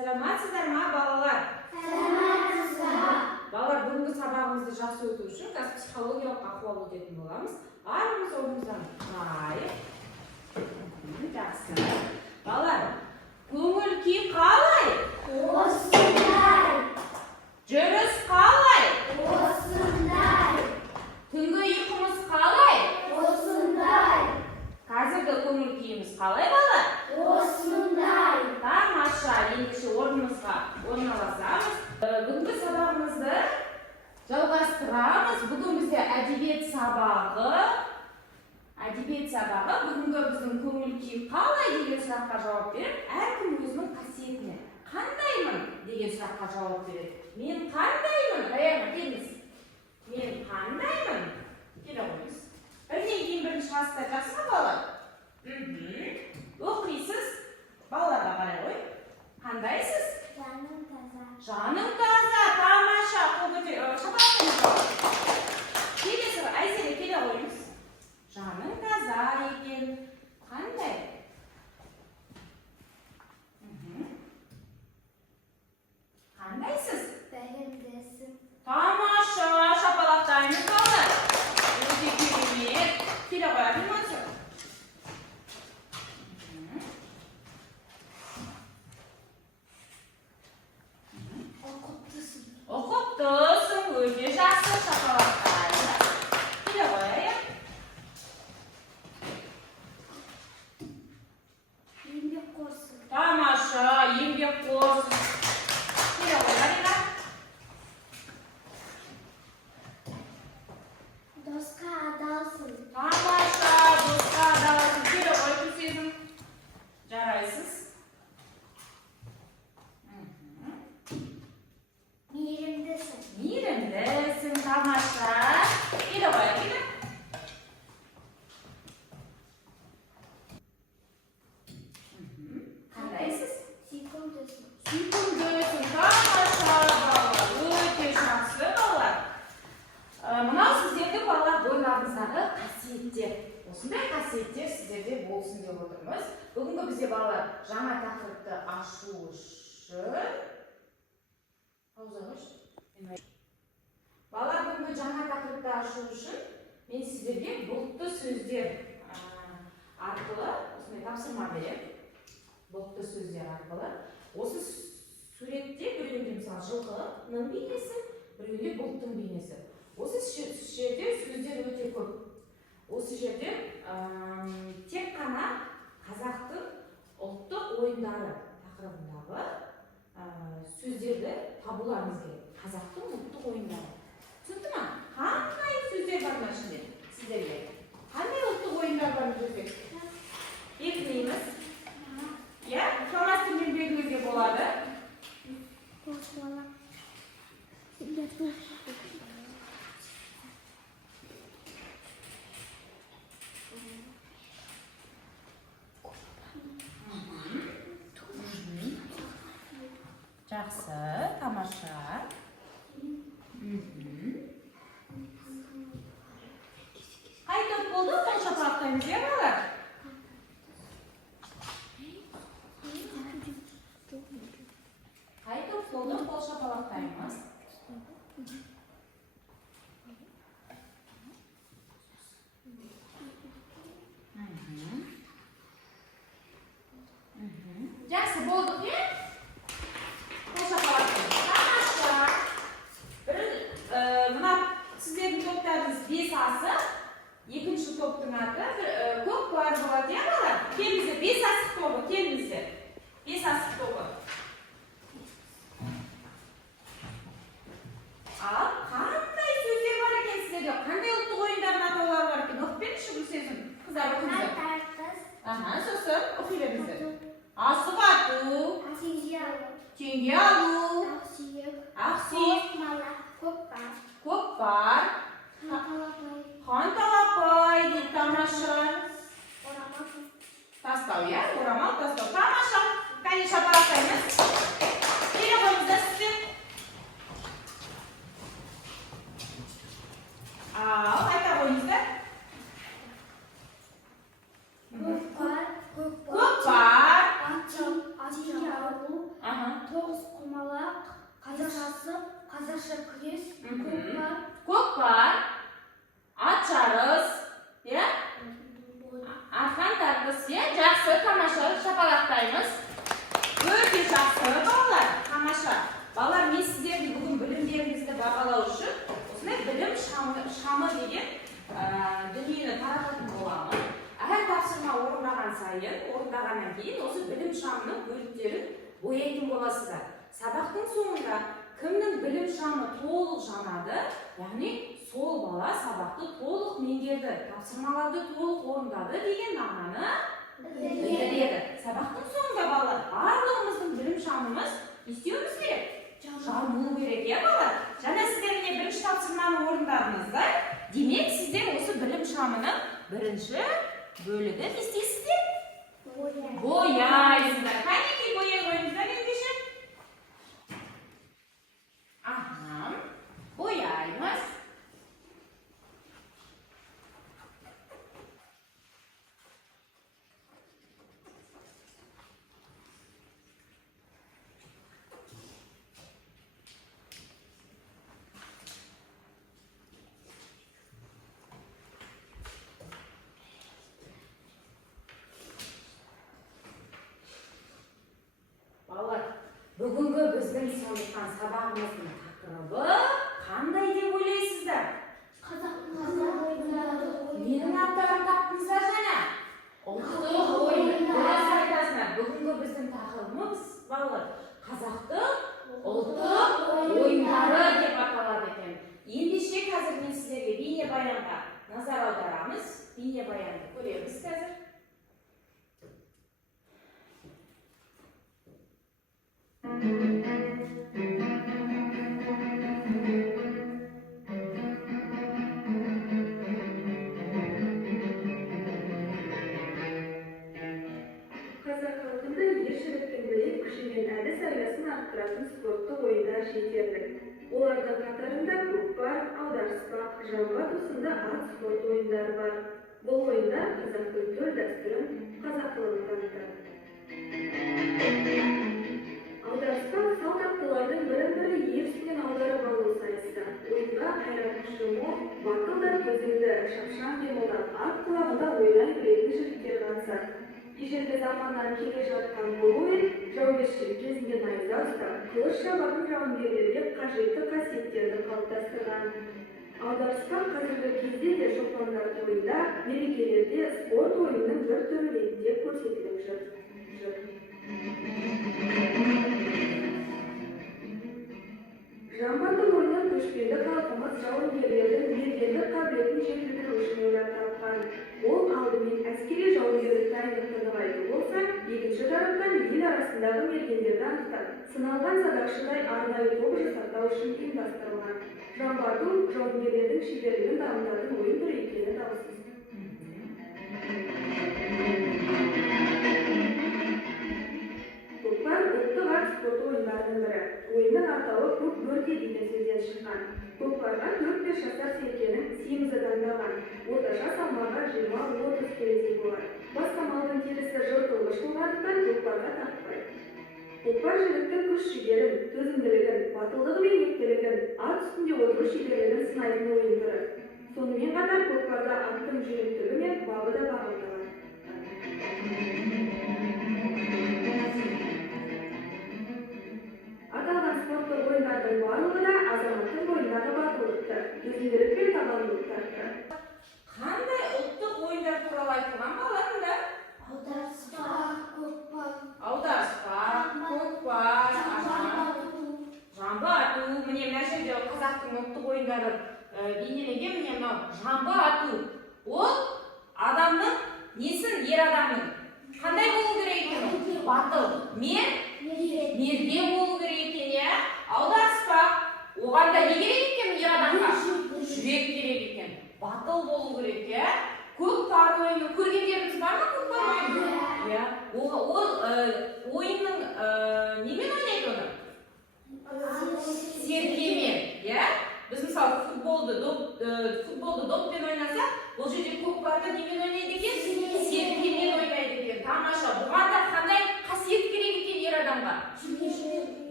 Саламатсыздар ма, балалар? Саламатсыздар. Балалар, бүгінгі сабағымызды жақсы өту үшін қазір психологиялық ахуал өтетін боламыз. Бәріміз орнымыздан тұрайық. Жақсы. Балалар, көңіл күй қалай? Осындай. Жүріс қалай? Осындай. Түнгі ұйқымыз қалай? Осындай. Қазіргі көңіл күйіміз қалай, балалар? Осындай. Тамаша, ендеше орнымызға орналасамыз. Бүгінгі сабағымызды жалғастырамыз. Бүгін бізде әдебиет сабағы. Бүгінгі біздің көңіл күй қалай деген сұраққа жауап беріп, әркім өзінің қасиетіне қандаймын деген сұраққа жауап береді. Мен қандаймын? Раяна, келіңіз. Мен қандаймын? Келе қойыңыз. Бірінен кейін бірінші класста жақсы ма, балалар? Оқисыз. Балаларға қарай ғой. Қандайсыз? Жаным таза. Жаным таза, тамаша. Шапалақтаңыз. Келесі, Айселе, келе қойыңыз. Жаның таза екен. Қандай? Қандайсыз? Бәрімдесің. Тамаша, шапалақтаймыз балалар. Өте керемет. Келе қоятын болсын. Оқыптысың. Оқыптысың, өте жақсы, шапалақтаймыз. Келе қояйық. Еңбекқорсың. Тамаша, еңбекқорсың. Келе ғой, Марина. Досқа адалсың. Тамаша, досқа адалсың. Келе ғой, Күлсезім. Жарайсыз. Мейірімдісің. Мейірімдісің, тамаша. Келе ғой, Марина. Қандайсыз? Сүйкімдісің. Сүйкімдісің, тамаша, балалар. Өте жақсы, балалар. Мынау сіздердің балалар бойларыңыздағы қасиеттер. Осындай қасиеттер сіздерде болсын деп отырмыз. Бүгінгі бізде балалар жаңа тақырыпты ашу үшін. Балалар, бүгінгі жаңа тақырыпты ашу үшін мен сіздерге бұлтты сөздер арқылы осындай тапсырма беремін. Бұлтты сөздер арқылы. Осы суретте біреуінде мысалы жылқының бейнесі, біреуінде бұлттың бейнесі. Осы жерде сөздер өте көп. Осы жерде тек қана қазақтың ұлттық ойындары тақырыбындағы сөздерді табуларыңыз керек. Қазақтың ұлттық ойындары. Түсінді ма? Қандай сөздер бар мына ішінде сіздерге? Қандай ұлттық ойындар бар сөздер? Белгілейміз. Иә, фломастермен белгілеуге болады. Жақсы, тамаша. Қай топ болды? Қол шапалақтаймыз, иә, балалар? Қай топ болды? Қол шапалақтаймыз. Жақсы, болдық, е? Қол шапалақтаймыз. Тамаша. Мына сіздердің топтарыңыз 5 асық. Екінші топтың аты көкпар болады, иә, балалар? Келіңіздер, 5 асық тобы, келіңіздер. 5 асық тобы. Ал қандай сөздер бар екен сіздерде? Қандай ұлттық ойындардың атаулары бар екен? Оқып беріңізші Гүлсезім. Қыздар оқыңыздар. Сосын оқи беріңіздер. Асық ату, теңге алу, ақсүйек, көкпар, хан талапай дейді, тамаша. Тастау, иә? Орамал тастау. Тамаша. Кәне шапалақтаймыз. Келе қойыңыздар сіздер. Ал, қайта қойыңыздар. Көкпар. тоғыз құмалақ, қазақша асық, қазақша күрес, көкпар, Көкпар, ат жарыс, иә? Арқан тартыс, иә? Жақсы, тамаша, шапалақтаймыз. Өте жақсы, балалар, тамаша. Балалар, мен сіздерді бүгін білімдеріңізді бағалау үшін осындай білім шамы деген дүниені тарататын боламын. Әр тапсырма орындағаннан кейін осы білім шамының бөліктерін бояйтын боласыздар. Сабақтың соңында кімнің білім шамы толық жанады, яғни сол бала сабақты толық меңгерді, тапсырмаларды толық орындады деген мағынаны білдіреді. Сабақтың соңында балалар, барлығымыздың білім шамымыз не істеуіміз керек? Жануы керек, иә балалар? Жаңа сіздер міне бірінші тапсырманы орындадыңыздар. Демек сіздер осы білім шамының бірінші бөлігі не істейсіздер? Бояйсыздар. Қанекей бояй қойыңыздар ендеше? Бояймыз. Балалар, бүгінгі біздің сондықтан сабағымыздың тақырыбы қандай деп ойлайсыздар? Менің аттарым таптыңыздар жаңа? Ұлттық ойын. Дұрыс айтасыздар. Бүгінгі біздің тақырыбымыз балалар қазақтың ұлттық ойындары деп аталады екен. Ендеше қазір мен сіздерге бейнебаянға назар аударамыз. Бейнебаянды көреміз қазір. Қазақ халқында ержүректің білек күшімен әдіс аясын арттыратын спорттық ойындар жетерлік. Олардың қатарында көкпар, аударыспақ, жамбат сынды ат спорт ойындары бар. Бұл ойындар қазақтың төл дәстүрін, қазақылығын танытады. Аударыспақ салт аттылардың бірін-бірі ер үстінен аударып алу сайысы. Ойынға қайрат күші-мол, батыл да төзімді, шапшаң қимылдап, ат құлағында ойнай білетін жігіттер қатысады. Ежелгі заманнан келе жатқан бұл ойын жаугершілік кезінде найза ұстап, қылыш шабатын жауынгерлерге қажетті қасиеттерді қалыптастырған. Аударыспақ қазіргі кезде де шоқпандар тойында, мерекелерде спорт ойынының бір түрі ретінде көрсетіліп жүр. Жамбаттың ойынын көшпенді халқымыз жауынгерлердің мергендік қабілетін жетілдіру үшін ойлап тапқан. Ол алдымен әскери жауынгерлік дайындықты нығайту болса, екінші тарапtan ел арасындағы мергендерді анықтап, сыналған садақшыдай арнайы топ жасақтау үшін ұйымдастырылған. Жамбату жауынгерлердің шеберлігін дамытатын ойын түрі екені даусыз. Көкпар ұлттық ат спорты ойындарының бірі. Ойынның атауы көк бөрте деген сөзден шыққан. Көкпарға 4-5 жасар серкенің семізі таңдалған. Орташа салмағы 20-30 келідей болады. Басқа малдың терісі жыртылғыш болғандықтан көкпарға тартпайды. Көкпар жігіттің күш-жігерін, төзімділігін, батылдығы мен ептілігін, ат үстінде отыру шеберлігін сынайтын ойын түрі. Сонымен қатар көкпарда аттың жүректігі мен бабы да бағаланады. Аталған спорттық ойындардың барлығы да азаматтың бойындағы батылдықты, төзімділік пен табандылықты арттырады. Қандай ұлттық ойындар туралы айтылған балаларында? аударыспақ, көкпар, Көкпар, жамбы ату. Міне мына жерде қазақтың ұлттық ойындары бейнеленген. Міне мынау жамбы ату. Ол адамның несін, ер адамның қандай болу керек екен? Батыл. Мерге болу керек екен, иә? Аударыспақ. Оған да не керек екен ер адамға? Жүрек керек екен. Батыл болу керек, иә? Көкпар ойыны көргендеріңіз бар ма көкпар ойыны? Иә. Ол ойынның немен ойнайды оны? Серкемен, иә? Біз мысалы футболды доппен ойнасақ, бұл жерде көкпарды немен ойнайды екен? Серкемен ойнайды екен. Тамаша. Бұған да қандай қасиет керек екен ер адамға?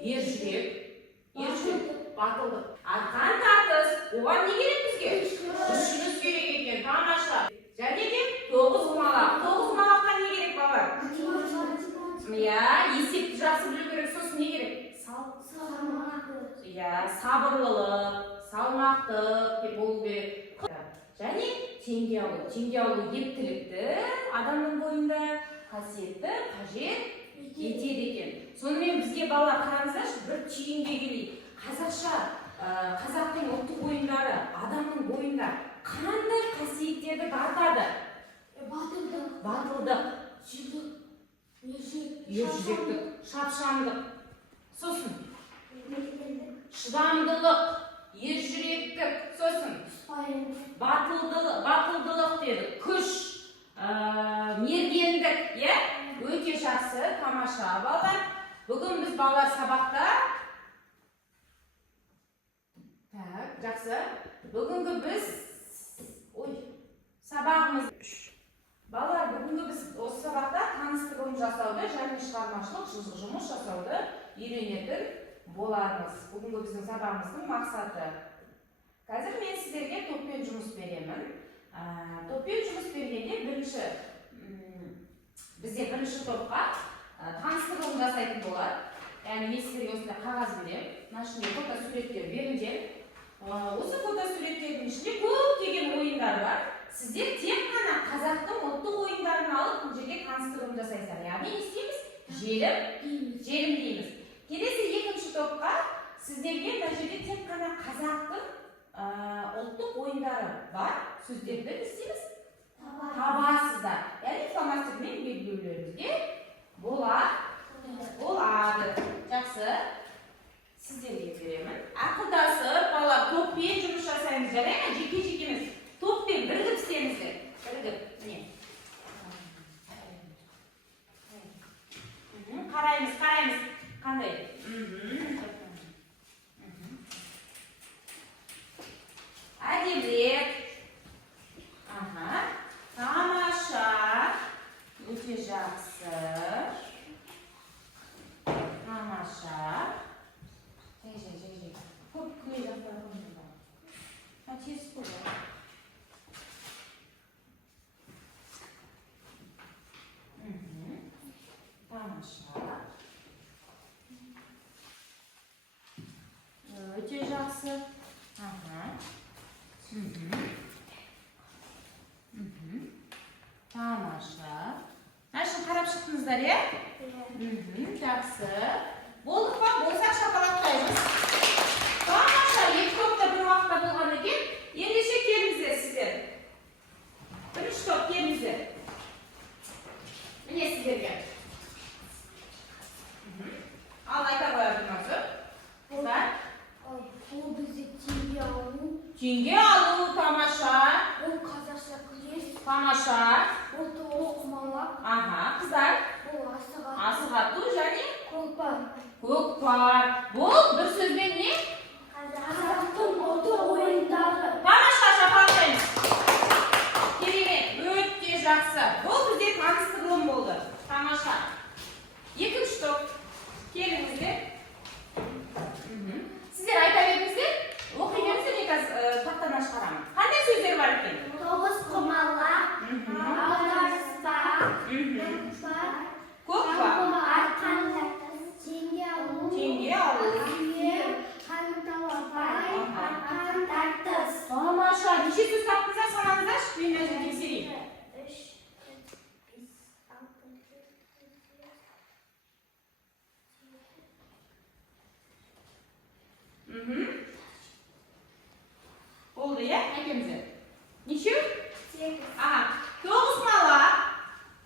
Ержүрек. Батылдық. Арқан тартыс. Оған не керек бізге? Күшіміз керек екен. Тамаша. Және де 9 құмалақ. 9 құмалаққа не керек бала? Иә, есепті жақсы білу керек. Сосын не керек? Иә, сабырлылық, салмақтық деп болу керек. Және теңге алу. Теңге алу ептілікті адамның бойында қасиетті қажет етеді екен. Сонымен бізге балалар қараңыздаршы, бір түйінге келейік. Қазақша, қазақтың ұлттық ойындары адамның бойында қандай қасиеттерді дарытады? Батылдық, ержүректік, шапшаңдық. Сосын шыдамдылық, ержүректік, сосын батылдылық деді, күш, мергендік, е? Өте жақсы, тамаша балалар. Бүгін біз балалар сабақта жақсы. Бүгінгі біз сабағымыз балалар, бүгінгі біз осы сабақта таныстырылым жасауды және шығармашылық жұмыс жасауды үйренетін боламыз. Бүгінгі біздің сабағымыздың мақсаты. Қазір мен сіздерге топпен жұмыс беремін. Топпен жұмыс бергенде бізде бірінші топқа таныстырылым жасайтын болады. Яғни мен сіздерге осындай қағаз беремін. Мына ішінде фотосуреттер берілген. Осы фотосуреттердің ішінде көптеген ойындар бар. Сіздер тек қана қазақтың ұлттық ойындарын алып бұл жерге таныстырылым жасайсыздар. Яғни не істейміз? Желім дейміз. Келесі екінші топқа сіздерге мына жерде тек қана қазақтың ұлттық ойындары бар сөздерді не істейміз? Табасыздар. Яғни фломастермен белгілеулеріңізге болады. Жақсы. Сіздерге беремін. Ақылдасып, балалар, топпен жұмыс жасаймыз. Жарай ма? Жеке-жеке емес. Топпен бірігіп істеңіздер. Бірігіп. Міне. Қараймыз. Қандай? Әдемірек. Тамаша. Өте жақсы. Тамаша. Жай. Көп күле жақтары қоймайды. Тез қойды. Тамаша. Өте жақсы. Тамаша. Ашын қарап шықтыңыздар, е? Жақсы. Болдық па? Болсақ шапалақтаймыз. Тамаша, екі топта бір уақытта болған екен. Ендеше келіңіздер сіздер. Бірінші топ келіңіздер. Міне сіздерге. Ал айта қояр бұнасы. Қыздар. Бұл бізде теңге алу. Теңге алу, тамаша. Бұл қазақша күрес. Тамаша. Бұл тоқымалақ. Қыздар. Бұл Асық ату және көкпар. Бұл бір сөзбен не? Қазақтың ұлттық ойындары. Тамаша, шапалақтаймыз. Керемет, өте жақсы. Бұл бізде таныстырылым болды. Тамаша. Екінші топ. Келіңіздер. Сіздер айта беріңіздер. Оқи беріңіздер, мен қазір тақтадан шығарамын. Қандай сөздер бар екен? Тоғызқұмалақ, аударыспақ, Көкпар. арқан тартыс, теңге алу, сүйек, қанталапай, арқан тартыс. Тамаша, неше сөз таптыңыздар, санаңыздаршы, мен мына жерде тексерейін. 3, 5, 6, 7. Oldu ya, әкеміздер. Нешеу? 8. 9 құмалақ,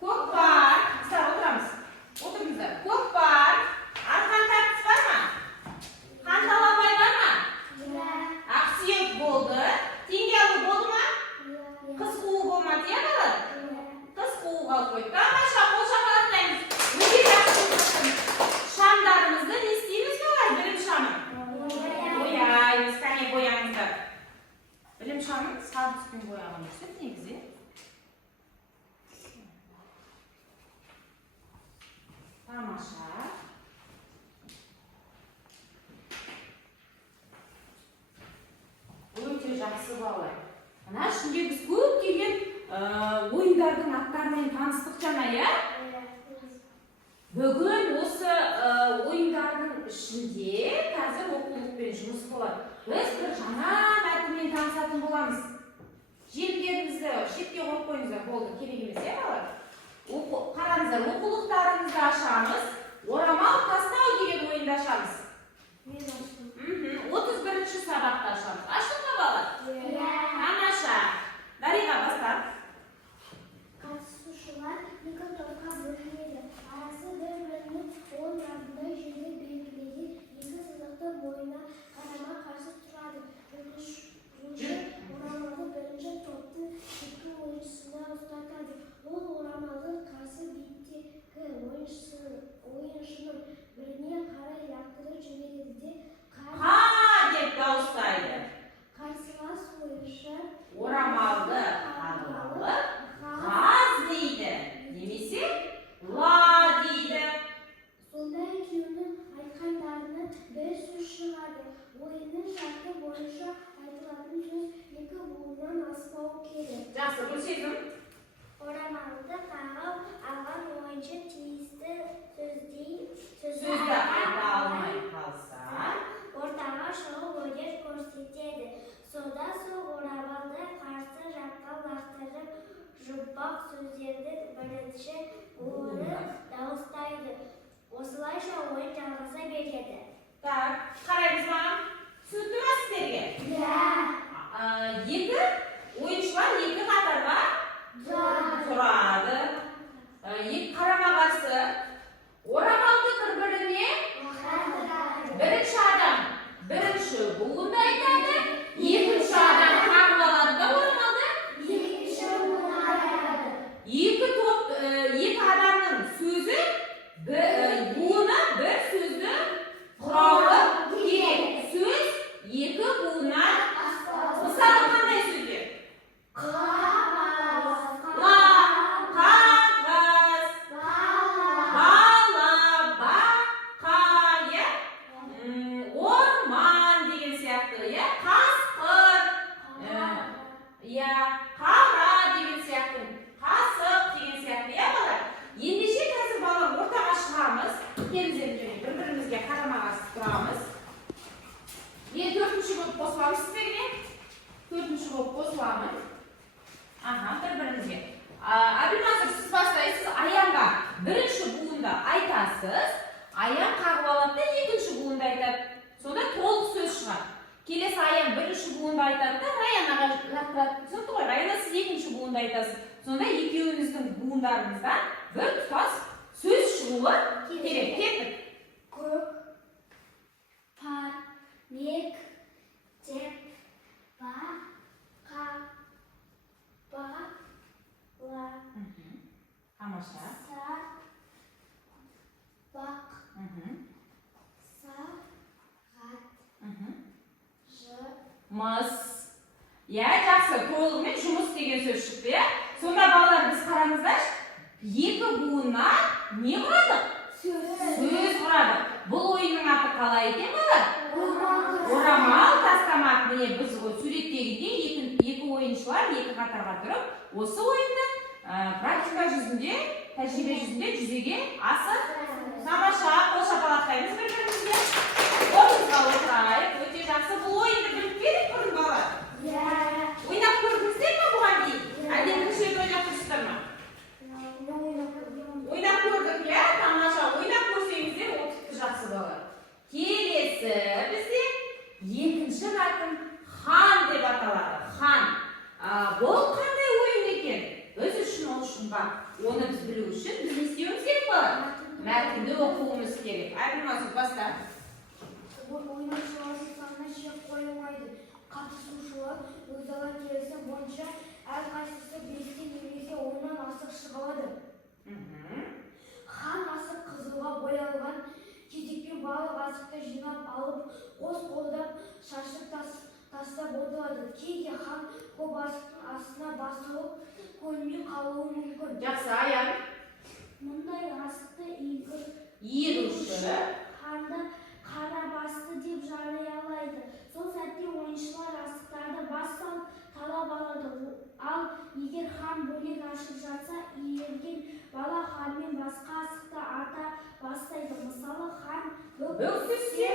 көкпар. Қыздар, отырамыз. Отырыңыздар. Көкпар. Арқан тартыс бар ма? Қанталапай бар ма? Ақсүйек болды. Теңге алу болды ма? жақсы балалар. Мына ішінде біз көптеген ойындардың аттарымен таныстық жаңа, иә? Бүгін осы ойындардың ішінде қазір оқулықпен жұмыс болады. Біз бір жаңа мәтінмен танысатын боламыз. Желкеріңізді шетке қойып қойыңыздар, болды, керек емес, иә балалар? Қараңыздар, оқулықтарыңызды ашамыз. Орамал тастау деген ойынды ашамыз. 31-ші сабақты ашамыз. Аштық па балалар? Тамаша. Дариға, бастап. Қатысушылар екі топқа бөлінеді. Арасы бір-бірінің оң жағында жерде белгіленген екі сызықтың бойына қарама-қарсы тұрады. Жүргізуші орамалды бірінші топтың екі ойыншысына ұстатады. Ол орамалды қарсы беттегі ойыншының біріне қарай лақтырып жібереді де Деп дауыстайды. қарсылас ойыншы Орамалды алып, қаз дейді. Немесе ла дейді. Сонда екеуінің айтқандарынан бір сөз шығады. Ойынның шарты бойынша айтылатын сөз екі буыннан аспауы керек. Жақсы, бұл сезім. Орамалды қағып алған ойыншы тиісті Сөзді айта алмай қалса, ортаға шығып өнер көрсетеді. Содан соң орамалды қарсы жаққа лақтырып жұмбақ сөздердің бірінші буынын дауыстайды. Осылайша ойын жалғаса береді. так, қараймыз ба? Түсінікті ме сіздерге? Екі ойыншылар екі қатарға тұрады. Екі қарама-қарсы. Орамалды бір-біріне бірінші адам бірінші буынды айтады, екінші адам қағып алады да орамалды. Екі адамның сөзі буыны бір сөзді құрауы керек. Сөз екі буыннан мысалы қандай сөздер? Аян қағып алады да екінші буынды айтады. Сонда толық сөз шығады. Келесі аян бірінші буынды айтады да Раянаға лақтырады. Түсінікті ғой? Раяна, сіз екінші буынды айтасыз. Сонда екеуіңіздің буындарыңыздан бір тұтас сөз шығуы керек. Кеттік. Көк, пар, мек, деп, ба, қа, ба, ла. Тамаша. Са, бақ, са, ғат, ж, мыс. Иә, жақсы, толығымен жұмыс деген сөз шықты, иә? Сонда балалар, біз қараңыздаршы, екі буыннан не құрадық? Сөз құрадық. Бұл ойынның аты қалай екен балалар? Орамал тастамақ. Міне біз суреттегідей екі ойыншылар екі қатарға тұрып, осы ойынды практика жүзінде, тәжірибе жүзінде жүзеге асып, тамаша, қол шапалақтаймыз бір-бірімізге. Орнымызға отырайық. Өте жақсы. Бұл ойынды біліп пе бұрын балалар? Ойнап көрдіңіздер ме бұған дейін? Әлде бірінші рет ойнап тұрсыздар ма? Ойнап көрдік, иә? Тамаша. Ойнап көрсеңіздер, ол тіпті жақсы балалар. Келесі бізде екінші мәтін хан деп аталады. Хан. Бұл қандай ойын екен? Біз үшін ол жұмбақ. Оны біз білу үшін біз не істеуіміз керек балалар? Мәтінді оқуымыз керек. Айбынмасыз, баста. Ойнаушылардың санына шек қойылмайды. Қатысушылар өзара келісім бойынша әрқайсысы 5-те немесе 10-нан артық шыға алады. Хан асық қызылға боялған кезекпен барлық асықты жинап алып, қос қолдап шашып тастап отырады. Кейде хан көп асықтың астына басылып, көрінбей қалуы мүмкін. Жақсы, аян. Мұндай асықты иіруші ханды қара басты деп жариялайды. Сол сәтте ойыншылар асықтарды бас шашып жатса, иірген бала ханмен басқа асықты ата бастайды. Мысалы, хан бүк түссе,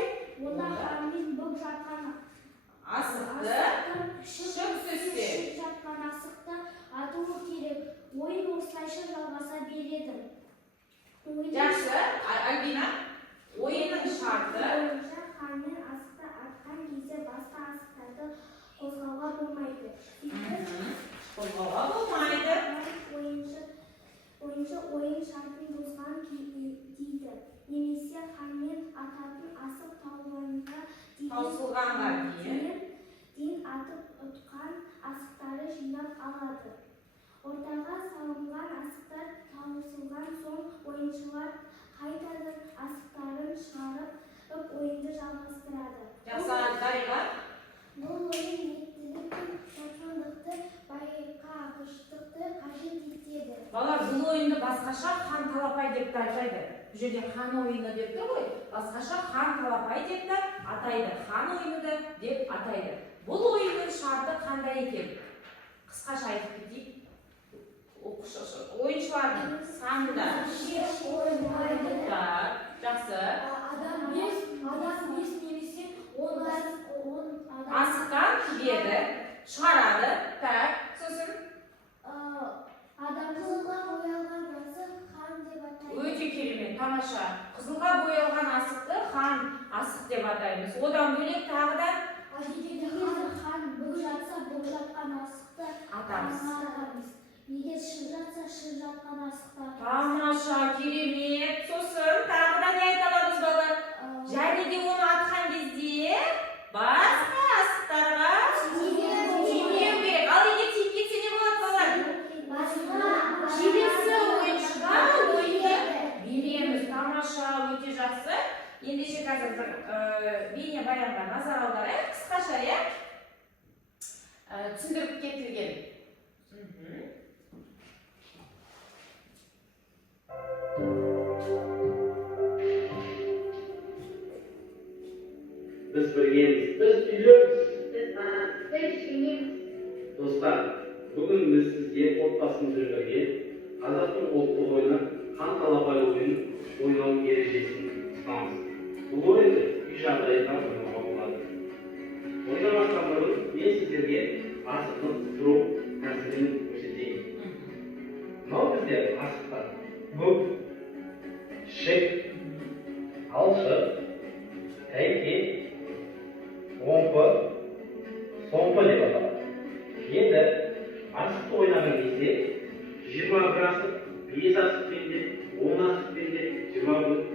онда ханмен бүк жатқан асықты шық түссе. жатқан асықты атуы керек. Ойын осылайша жалғаса береді. Жақсы, Альбина, ойынның шарты бойынша ханмен асықты атқан кезде басқа асықтарды қозғауға болмайды. қозғауға болмайды. Ойыншы ойын шартын бұзған дейді. Немесе ханмен ататын асық таусылғанға дейін атып ұтқан асықтары жинап алады. Ортаға салынған асықтар таусылған соң ойыншылар қайтадан асықтарын шығарып ойынды жалғастырады. Жақсы, Дариға. Бұл ойын ниеттілік пен шапшаңдықты, байқағыштықты қажет етеді. Балар, бұл ойынды басқаша хан талапай деп те атайды. Бұл жерде хан ойыны деп те ғой, басқаша хан талапай деп те атайды, хан ойыны деп атайды. Бұл ойынның шарты қандай екен? Қысқаша айтып кетейік. Ойыншылардың санында. Жақсы. Адам бес немесе 10 Асықтан киеді, шығарады. Так, сосын адам қызылға боялған асық хан деп атайды. өте керемет, тамаша. Қызылға боялған асықты хан асық деп атаймыз. Одан бөлек тағы да хан бүк жатса, бүк жатқан асықты атамыз. Егер шыр жатса, шыр жатқан асықты Тамаша, керемет. Сосын тағы да не айта аламыз балар? Және де оны атқан кезде басқа асықтарға тимеу керек. Ал егер тиіп кетсе не болады балар? Келесі ойыншыға ойынды береміз. Тамаша, өте жақсы. Ендеше қазір бір бейне баянға назар аударайық. Қысқаша, түсіндіріп кетілген. Biz birgemiz, biz uylarmiz. Dostlar, bugün biz sizge otbasımızı birge Қазақтың ұлттық ойыны хан талапай ойынын ойнау ережесін ұсынамыз. Бұл ойынды үй жағдайында ойнауға болады. Ойнамастан бұрын мен сіздерге асықтың тұру тәсілін көрсетейін. Мынау бізде асықтар бүк, шік, алшы, тәйке, омпы, сомпы деп аталады. Енді асықты ойнаған кезде 21 асық, 5 асықпен де, 10 асықпен де, 21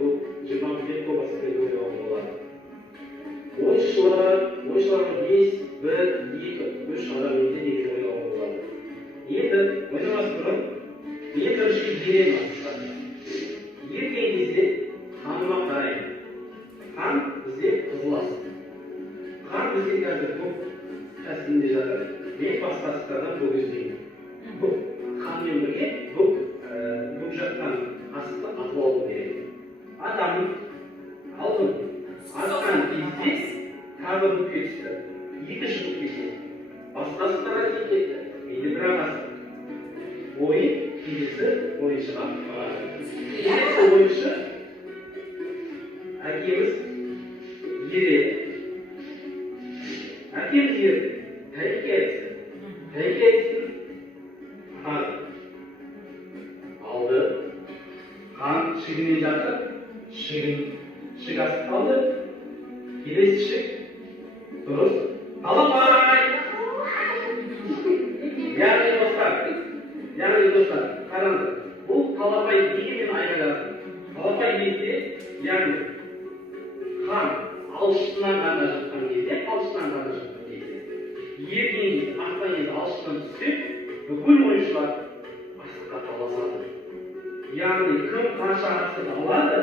көп асықпен де ойнауға болады. Ойыншыларға 5, 1, 2, 3 адаммен де негізі ойнауға болады. Енді ойнамас бұрын мен бірінші беремін асықтарды. Ерген кезде ханыма қараймын. Хан бізде қызыл асық. Хан бізде қазір көп тәсілінде жатыр. Мен басқа асықтардан көп іздеймін. Ханмен бірге бүк жатқан асықты атып алу керек. Атамын, алдым. Атқан кезде тағы бүкке түсті. Екінші бүкке түсті. Басқа асықтарға тиіп кетті. Менде бірақ асық. Ойын келесі ойыншыға қалады. Келесі ойыншы әкеміз ереді. Әкеміз ерді. Тәйке айтсын. Тәйке айтсын. Хан алды. Хан шігінен жатыр. Шig асып қалды. Келесі шig. Дұрыс. Талапай! Яғни достар, қараңыз. Бұл талапай неге мен айғайладым? Талапай кезде, яғни хан алшысынан ғана жатқан кезде, ертең ақтан енді алшысынан түссе, бүкіл ойыншылар асыққа таласады. Яғни кім қанша асық алады,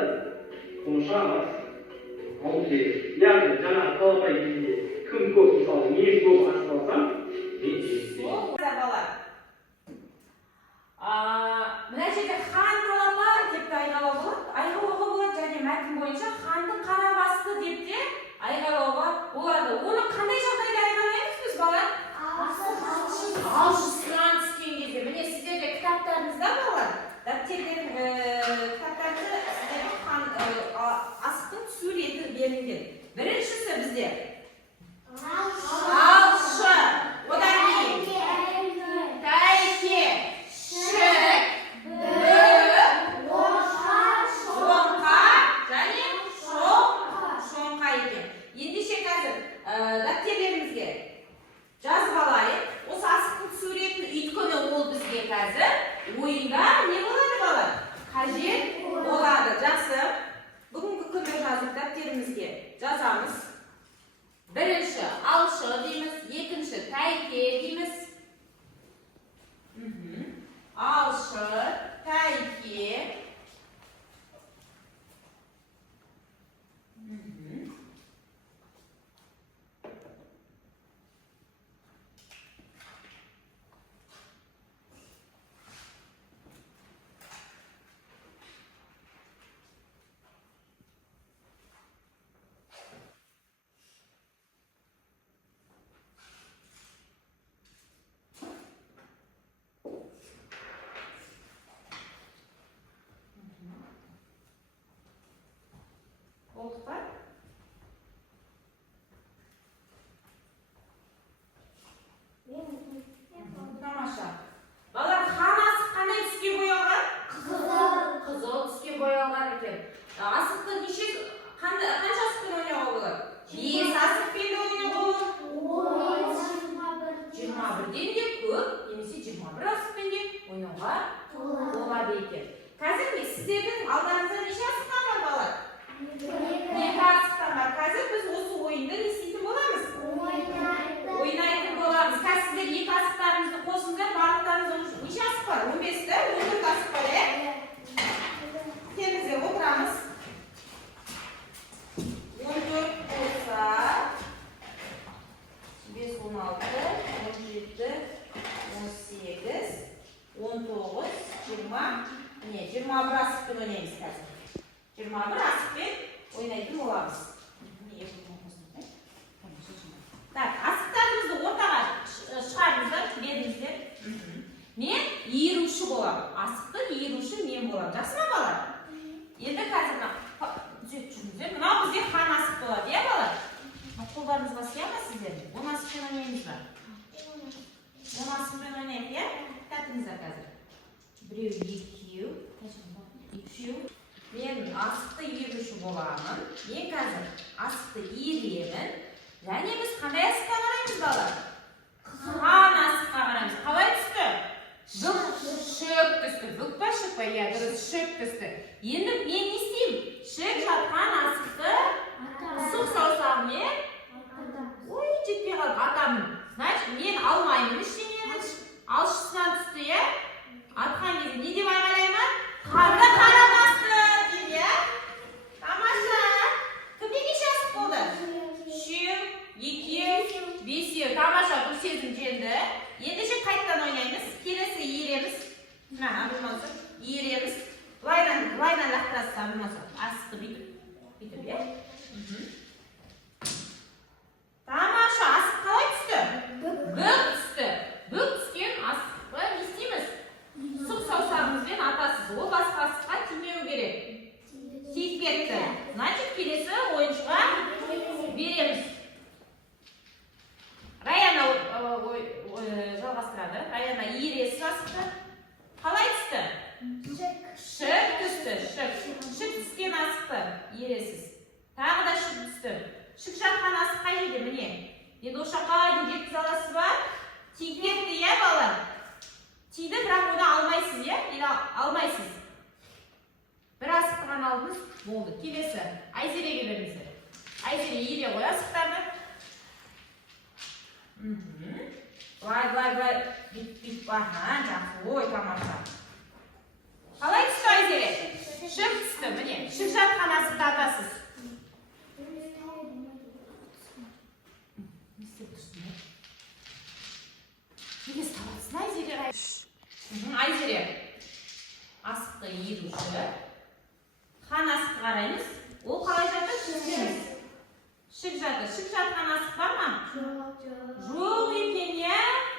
сонша асық алу керек. Яғни жаңа талапай кезде кім көп, мысалы, ең көп асық алсам, мен балар. Мына жерде хан талапай деп те айғайлауға болады, және мәтін бойынша ханды қара басты деп те айғайлауға болады. Оны қандай жағдайда айғайлаймыз біз балар? Алшысынан түскен кезде. Міне сіздерде кітап берілген. Біріншісі бізде алшы, одан кейін тәйке, шік, бүк, шоңқа және шоңқа екен. Ендеше қазір дәптерлерімізге жазып алайық. Осы асықтың суретін өйткені ол бізге қазір ойында не болады балалар? Қажет болады. Жақсы. Бүгінгі күні жазып дәптерімізге жазамыз. Бірінші алшы дейміз, екінші тәйке дейміз. Алшы, тәйке. Oldu ba? Тамаша. Балалар, қанасы қандай түске боялған? Қызыл түске боялған екен. Асықты қанша асықпен ойнауға болады? 5 асықпен де ойнауға болады. 21-ден де көп, немесе 21 асықпен де ойнауға болады екен. Қазір сіздердің алдарыңызда неше асықтан бар балалар? 2 асықтан бар. Қазір біз осы ойынды не істейтін боламыз? Ойнайтын боламыз. Қазір сіздер 2 асықтарыңызды қосыңыздар, барлықтарыңыз неше асық бар? 15-ті, 14 асық бар, Келіңіздер, отырамыз. 14 болса, 5, 16, 17, 18, 19, 20, 21 асықпен ойнаймыз қазір. 21 асықпен ойнайтын боламыз. Так, асықтарымызды ортаға шығарыңыздар, беріңіздер. Мен иіруші боламын. Асықты иіруші мен боламын. Жақсы ма балалар? Енді қазір түзеп жүріңіздер. Мынау бізде хан асық болады, балалар? Қолдарыңызға сияма сіздер? 10 асықпен ойнаймыз ба? 10 асықпен ойнайық, тәтіңіздер қазір. Біреу, екеу. Мен асықты иіруші боламын. Мен қазір асықты иіремін. Және біз қандай асыққа қараймыз, балалар? Хан асыққа қараймыз. Қалай түсті? Шөк түсті. Бүк па, шөк па? Дұрыс, шөк түсті. Енді мен не істеймін? Шөк жатқан асықты сұқ саусағымен жетпей қалып атамын. Значит, мен алмаймын ештеңені. Алшысынан түсті, атқан кезде не деп айғайлаймын? Қанды қарамасын деп, Тамаша. Кімде неше асық болды? 3, 2, 5. Тамаша, бұл сезім жеңді. Ендеше қайттан ойнаймыз. Келесі иіреміз. Абылмасы, иіреміз. Былайдан лақтырасыз, Абылмасы. Асықты бүйтіп, Тамаша, асық қалай түсті? Бүк түсті. Бүк түскен асықты не істейміз? Сұқ саусағымызбен атасыз. Ол басқа асыққа тимеу керек. Тиіп кетті. Значит, келесі ойыншыға береміз. Раяна жалғастырады. Раяна иіресі асықты. Қалай түсті? Шік түсті. Шік түскен асықты иіресіз. Тағы да шік түсті. Шік жатқан асық қай жерде? Міне. Енді ошаққа жеткізе аласыз ба? Тиіп кетті, балалар? Тиді, бірақ оны алмайсыз, Или алмайсыз. Бір асықты ғана алдыңыз, болды. Келесі. Айзереге беріңіздер. Айзере иіре қой асықтарды. Былай. Бүйтіп бахан, жақсы. Ой, тамаша. Қалай түсті Айзере? Шік түсті, міне. Шік жатқан асықты атасыз. Неге салатсың, Айзере? Айзере. Асықты иіруші. Хан асықты қараймыз. Ол қалай жатыр? Шік жатыр. Шік жатқан асық бар ма? Жоқ екен,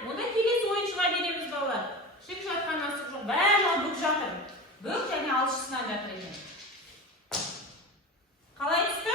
Онда келесі ойыншыға береміз, балалар. Шік жатқан асық жоқ. Бәрі бүк жатыр. Бүк және алшысынан жатыр екен. Қалай түсті?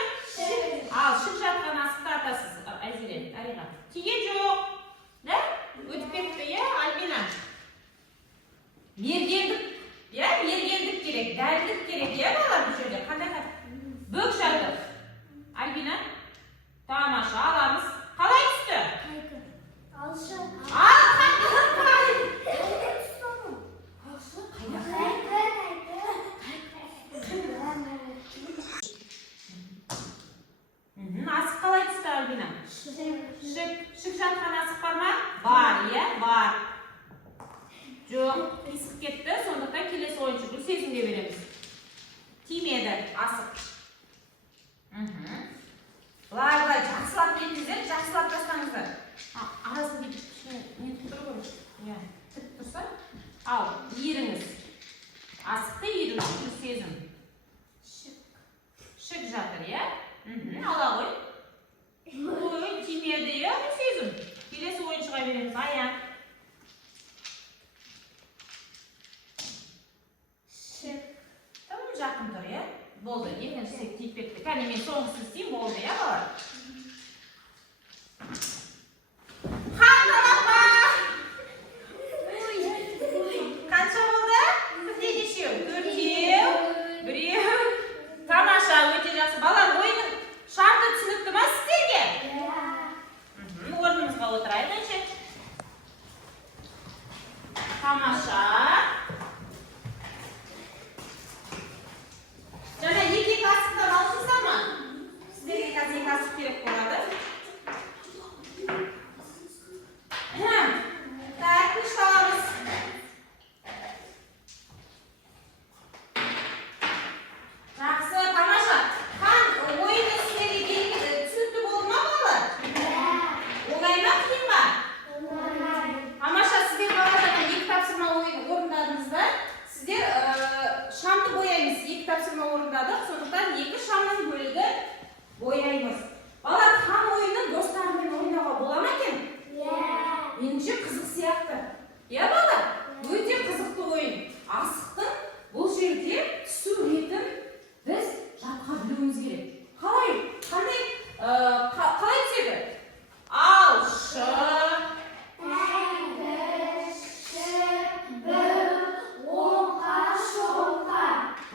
Шік жатқан асық бар ма? Бар, иә, бар. Жоқ, қисық кетті, сондықтан келесі ойыншы Гүлсезімге береміз. Тимеді асық. Былай, жақсылап нетіңіздер, жақсылап тастаңыздар. Арасын деп нетіп тұр ғой. Тік тұрса. Ал, иіріңіз. Асықты иіріңіз, Гүлсезім. Шік жатыр, иә? Ала ғой. Ой, тимеді, иә, Гүлсезім. Келесі ойыншыға береміз, аян. Там жақын тұр, иә? Болды, екіншісі тиіп кетті. Кәне мен соңғысын істеймін, болды, иә, балар? Қандалапа! Қанша болды? Бізде нешеу? Төртеу, біреу. Тамаша, өте жақсы. Балар, ойынның шарты түсінікті ма сіздерге? Орнымызға отырайық, әнше. Тамаша. Жаңа екі асықтан алсыздар ма? Сіздерге қазір екі асық керек болады. Так, күшталамыз. Жақсы, тамаша. Қан, ойыны сіздерге түсінікті болды ма, балалар? Оңай ма, қиын ба? Тамаша, сіздер балалардан екі тапсырма орындадыңыздар. Сіздер шамды бояймыз. Екі тапсырма орындадық, сондықтан екі шамның бөлігі бояймыз. Балалар, қан ойынын достарымен ойнауға бола ма екен? Меніңше қызық сияқты. Иә, балалар? Өте қызықты ойын. Асықтың бұл жерде түсу ретін біз жатқа білуіміз керек. Қалай түседі? Алшы.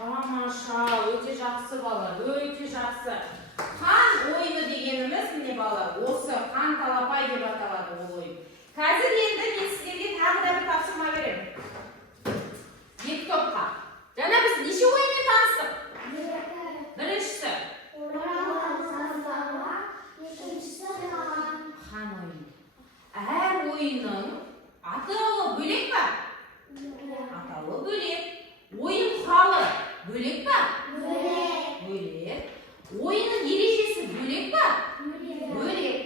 Тамаша, өте жақсы балалар, өте жақсы. Қан ойыны дегеніміз, міне балалар, осы қан талапай деп аталады ол ойын. Қазір енді мен сіздерге тағы да бір тапсырма беремін. Екі топқа. Жаңа біз неше ойынмен таныстық? Біріншісі. Қан ойыны. Әр ойынның атауы бөлек па? Атауы бөлек. Ойын құралы бөлек па? Бөлек. Ойынның ережесі бөлек па? Бөлек.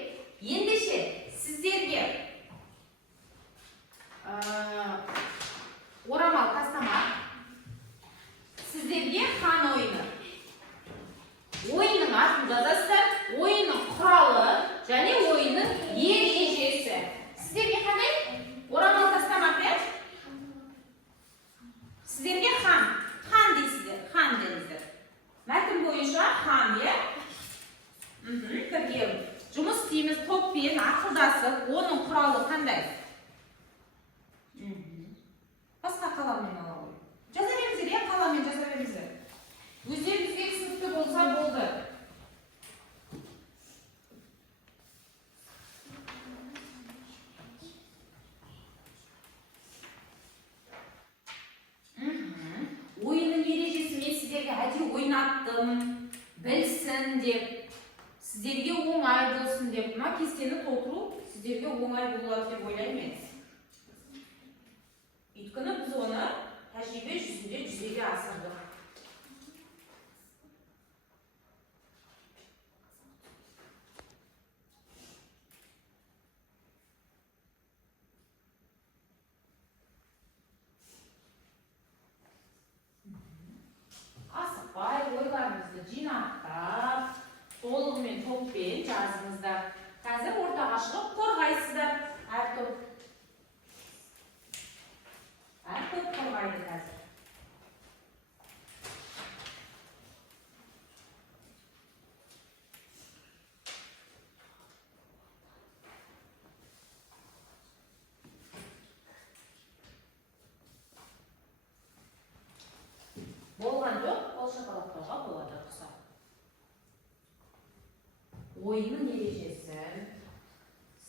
Ендеше сіздерге орамал тастамақ. Сіздерге қан ойыны. Ойынның атын жазасыздар, ойынның құралы және ойынның ережесі. Сіздерге қандай? Орамал тастамақ, иә? Сіздерге хан дейсіздер, хан деңіздер. Мәтін бойынша хан, иә? Бірге жұмыс істейміз топпен, ақылдасып, оның құралы қандай? Басқа қаламмен алауы. Жаза беріңіздер, иә, қаламмен жаза беріңіздер. Өздеріңізге түсінікті болса болды. Ойынның ережесі мен сіздерге әдейі ойнаттым, білсін деп, сіздерге оңай болсын деп, мына кестені толтыру сіздерге оңай болады деп ойлаймын. Өйткені біз оны тәжірибе жүзінде жүзеге асырдық. Асықпай ойларыңызды жинақтап, толығымен топпен жазыңыздар. Қазір ортаға шығып қорғайсыздар. Әр топ қорғайды қазір. Болған жоқ, қол шапалақтауға болады ұқсап. Ойынның ережесін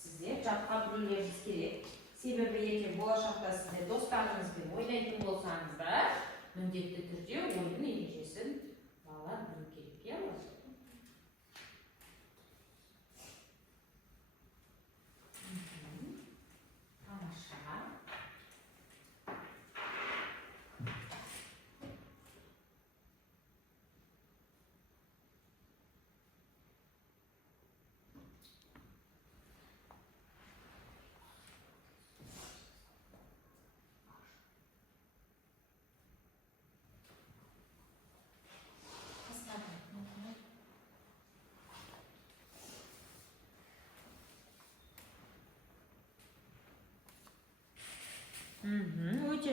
сіздер жатқа білулеріңіз керек. Себебі ертең болашақта сіздер достарыңызбен ойнайтын болсаңыздар, міндетті түрде ойынның ережесін балалар білу керек, иә?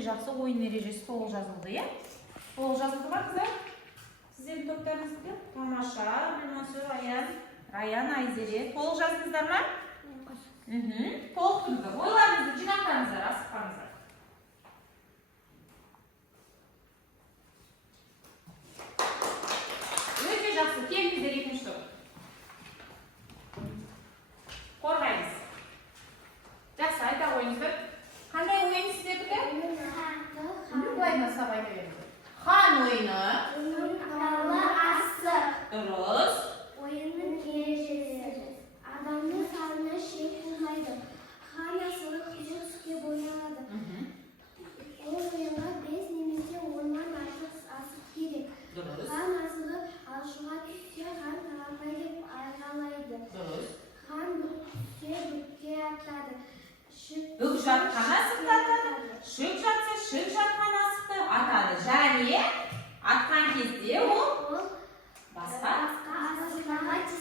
жақсы ойын ережесі толық жазылды, иә? Толық жазылды ма, қыздар? Сіздердің топтарыңызда? Тамаша, Гүлмансұр, Раян, Айзере. Толық жаздыңыздар ма? Толық тұрыңыздар. Ойларыңызды жинақтаңыздар, асықпаңыздар. Өте жақсы, келіңіздер екінші топ. Қорғаймыз. Жақсы, айта қойыңыздар. Қандай ойын сіздердікі? Былай бастап айта беріңіздер. Хан ойыны. Ала асық. Дұрыс. Ойынның ережесі. Адамның санына шек болмайды. Хан асығы күшікке боялады. Ол ойынға 5 немесе 10-нан артық асық керек. Дұрыс. Хан асығы алшыға түссе, хан тарапай деп айғайлайды. Дұрыс. Хан бүксе бүкке атады. Бүк жатқан асықты атады. Шөк жатса, шөк жатқан асықты атады. Және атқан кезде ол басқа асыққа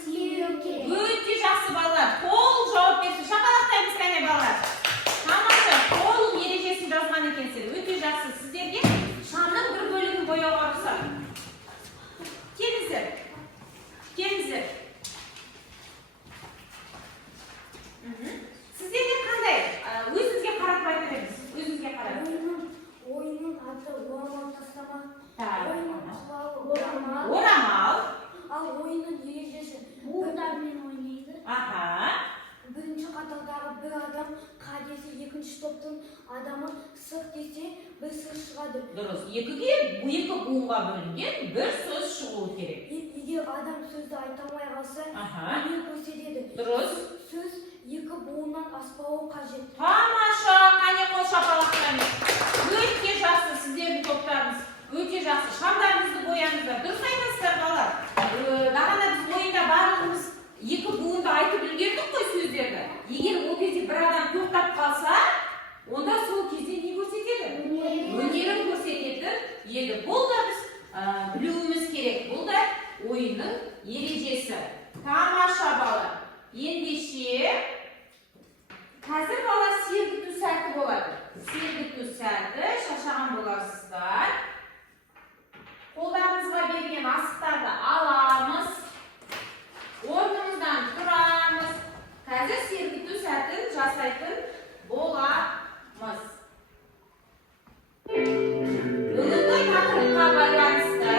тиеу керек. өте жақсы балалар. Толық жауап берсін. Шапалақтаймыз кәне балалар. Тамаша, толық ережесін жазған екенсіздер. Өте жақсы. Сіздерге шамның бір бөлігін бояуға рұқсат. Келіңіздер. Келіңіздер. Сіздерге қандай? Өзіңізге қарап айта беріңіз. Өзіңізге қарап. Ойынның аты орамал тастама. Так. Ойынның құралы орамал. Орамал. Ал ойынның ережесі буындармен ойнайды. Аха. Бірінші қатардағы бір адам қа десе, екінші топтың адамы сық десе, бір сөз шығады. Дұрыс. Екі буынға бөлінген бір сөз шығуы керек. Егер адам сөзді айта алмай қалса, Аха. өнер көрсетеді. Дұрыс. Сөз екі буыннан аспауы қажет. Тамаша, қане қол шапалақтаймыз. Өте жақсы сіздердің топтарыңыз. Өте жақсы. Шамдарыңызды бояңыздар. Дұрыс айтасыздар балалар. Бағана біз ойында барлығымыз екі буынды айтып үлгердік қой сөздерді. Егер ол кезде бір адам тоқтап қалса, онда сол кезде не көрсетеді? Өнерін көрсететін еді. Бұл да біз білуіміз керек. Бұл да ойынның ережесі. Тамаша балалар. Ендеше қазір бала сергіту сәті болады. Сергіту сәті, шаршаған боларсыздар. Қолдарыңызға берген асықтарды аламыз. Орнымыздан тұрамыз. Қазір сергіту сәтін жасайтын боламыз. Бүгінгі тақырыпқа байланысты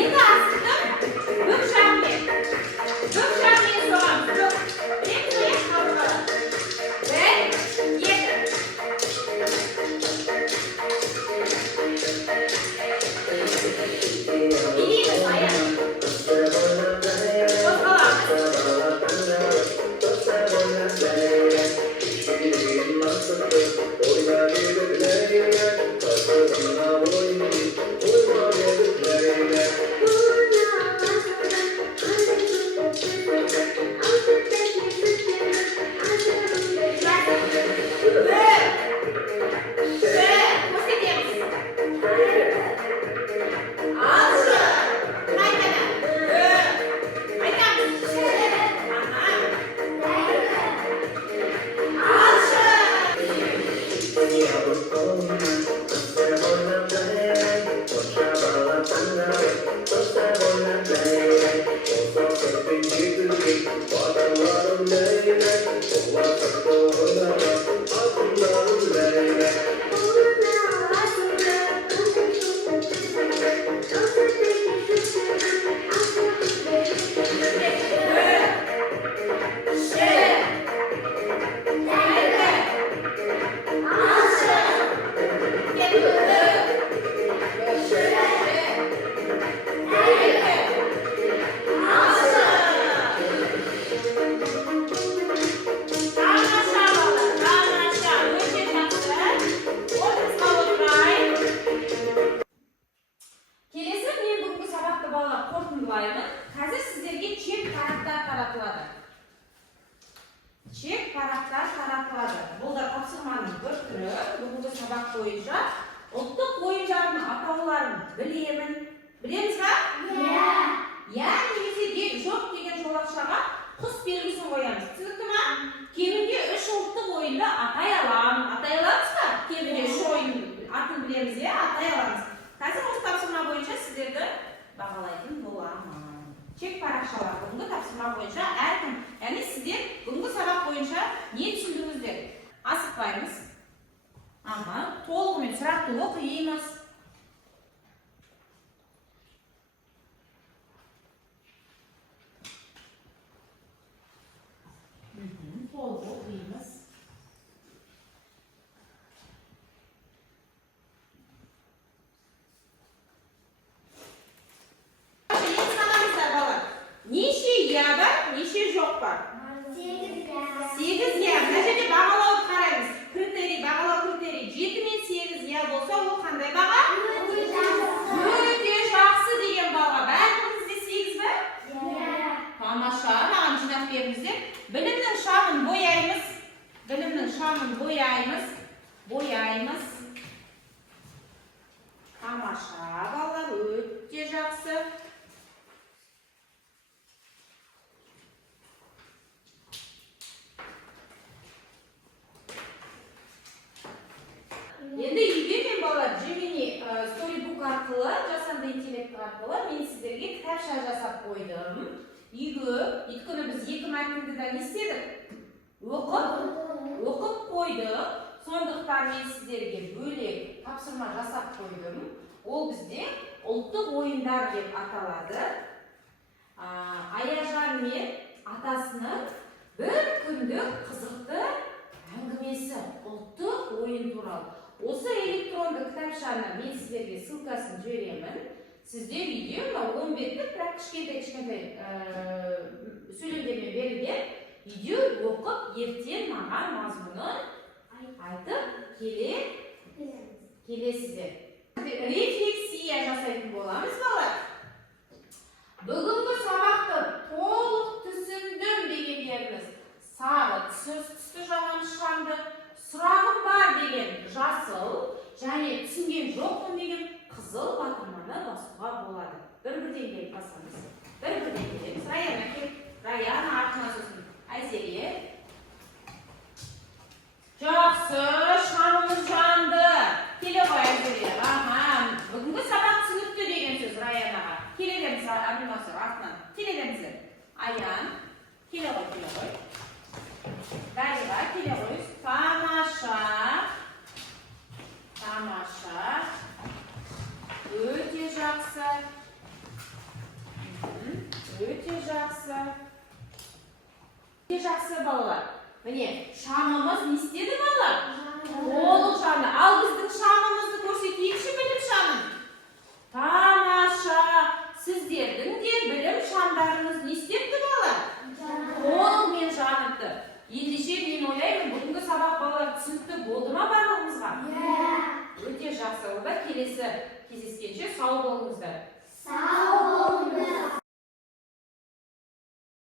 екі асықты бүк жағымен соғамыз. Мен сояқ қабырғалы. Бір, екі. Билейміз аяқ. Чек парақтар таратылады. Бұл да тапсырманың бір түрі. Бүгінгі сабақ бойынша ұлттық ойындардың атауларын білемін. Білеміз ба? Иә. Немесе жоқ деген жолақшаға құс белгісін қоямыз. аламыз. Қазір осы тапсырма бойынша сіздерді бағалайтын боламын. Чек парақшалар бүгінгі тапсырма бойынша әркім, яғни сіздер бүгінгі сабақ бойынша не түсіндіңіздер? Асықпаймыз. Толығымен сұрақты оқимыз. Толық оқимыз. Неше я бар, неше жоқ бар? 8 я. Мына жерде бағалауды қараймыз. Критерий, бағалау критерий. 7 мен 8 я болса, ол қандай баға? Өте жақсы деген баға. Бәріңізде 8 ба? Тамаша, маған жинақ беріңіздер. Білімнің шамын бояймыз. Білімнің шамын бояймыз. Тамаша, балалар, өте жақсы. Енді үйге мен балалар Gemini Storybook арқылы, жасанды интеллект арқылы мен сіздерге кітапша жасап қойдым. Үйге, өйткені біз 2 мәтінді де не істедік? Оқып қойдық. Сондықтан мен сіздерге бөлек тапсырма жасап қойдым. Ол бізде ұлттық ойындар деп аталады. Аяжан мен атасының бір күндік қызықты әңгімесі, ұлттық ойын туралы. Осы электронды кітапшаны мен сіздерге ссылкасын жіберемін. Сіздер үйде 10 беттік, бірақ кішкентай сөйлемдермен берілген үйде оқып, ертең маған мазмұнын айтып келесіздер. Рефлексия жасайтын боламыз, балалар. Бүгінгі сабақты толық түсіндім дегендеріңіз сары түсті жағын шамды, сұрағым бар деген жасыл, және түсінген жоқпын деген қызыл батырманы басуға болады. Бір-бірден келіп басамыз. Бір-бірден келеміз. Раяна кел. Раяна артына сосын. Айзере. Жақсы, шамымыз жанды. Келе ғой Айзере. Бүгінгі сабақ түсінікті деген сөз Раянаға. Келе беріңіз Абдинасыр артынан. Келе беріңіздер. Аян. Келе ғой. Дариға, келе қойыз. Тамаша. Өте жақсы. Өте жақсы балалар. Міне, шамымыз не істеді балалар? Толық жанды. Ал біздің шамымызды көрсетейікші білім шамын. Тамаша. Сіздердің де білім шамдарыңыз не істепті балалар? Толығымен жаныпты. Ендеше мен ойлаймын, бүгінгі сабақ балалар түсінікті болды ма барлығымызға? Өте жақсы. Онда келесі кездескенше сау болыңыздар.